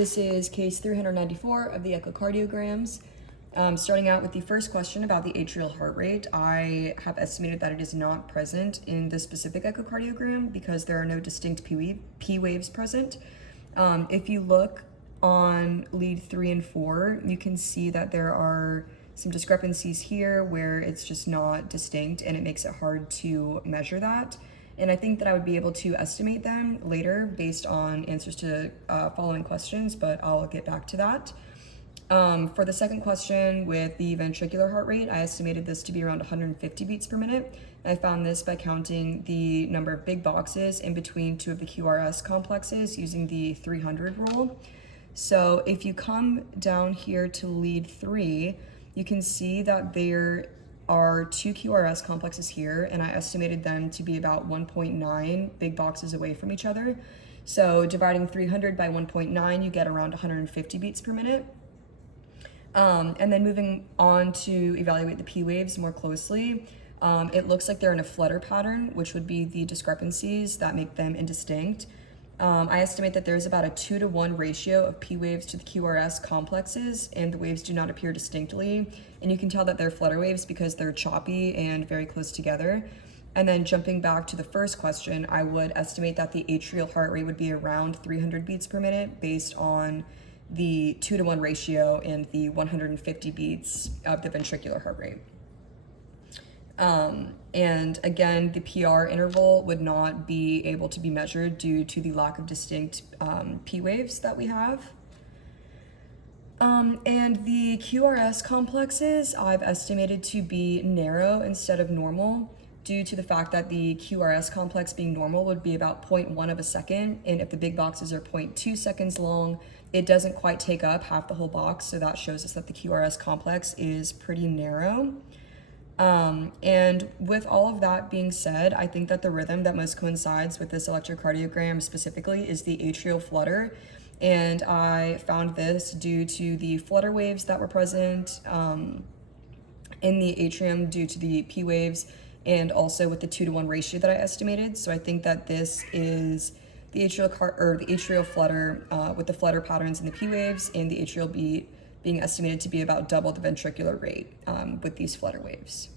This is case 394 of the echocardiograms. Starting out with the first question about the atrial heart rate, I have estimated that it is not present in this specific echocardiogram because there are no distinct P waves present. If you look on lead 3 and 4, you can see that there are some discrepancies here where it's just not distinct and it makes it hard to measure that. And I think that I would be able to estimate them later based on answers to following questions, but I'll get back to that. For the second question with the ventricular heart rate, I estimated this to be around 150 beats per minute. I found this by counting the number of big boxes in between two of the QRS complexes using the 300 rule. So if you come down here to lead 3, you can see that there are two QRS complexes here, and I estimated them to be about 1.9 big boxes away from each other. So dividing 300 by 1.9, you get around 150 beats per minute. And then moving on to evaluate the P waves more closely, it looks like they're in a flutter pattern, which would be the discrepancies that make them indistinct. I estimate that there's about a 2-to-1 ratio of P waves to the QRS complexes, and the waves do not appear distinctly. And you can tell that they're flutter waves because they're choppy and very close together. And then jumping back to the first question, I would estimate that the atrial heart rate would be around 300 beats per minute based on the 2-to-1 ratio and the 150 beats of the ventricular heart rate. And again, the PR interval would not be able to be measured due to the lack of distinct P waves that we have. And the QRS complexes I've estimated to be narrow instead of normal due to the fact that the QRS complex being normal would be about 0.1 of a second, and if the big boxes are 0.2 seconds long, it doesn't quite take up half the whole box, so that shows us that the QRS complex is pretty narrow. And with all of that being said, I think that the rhythm that most coincides with this electrocardiogram specifically is the atrial flutter. And I found this due to the flutter waves that were present in the atrium due to the P waves, and also with the 2-to-1 ratio that I estimated. So I think that this is the atrial flutter with the flutter patterns in the P waves, and the atrial beat being estimated to be about double the ventricular rate with these flutter waves.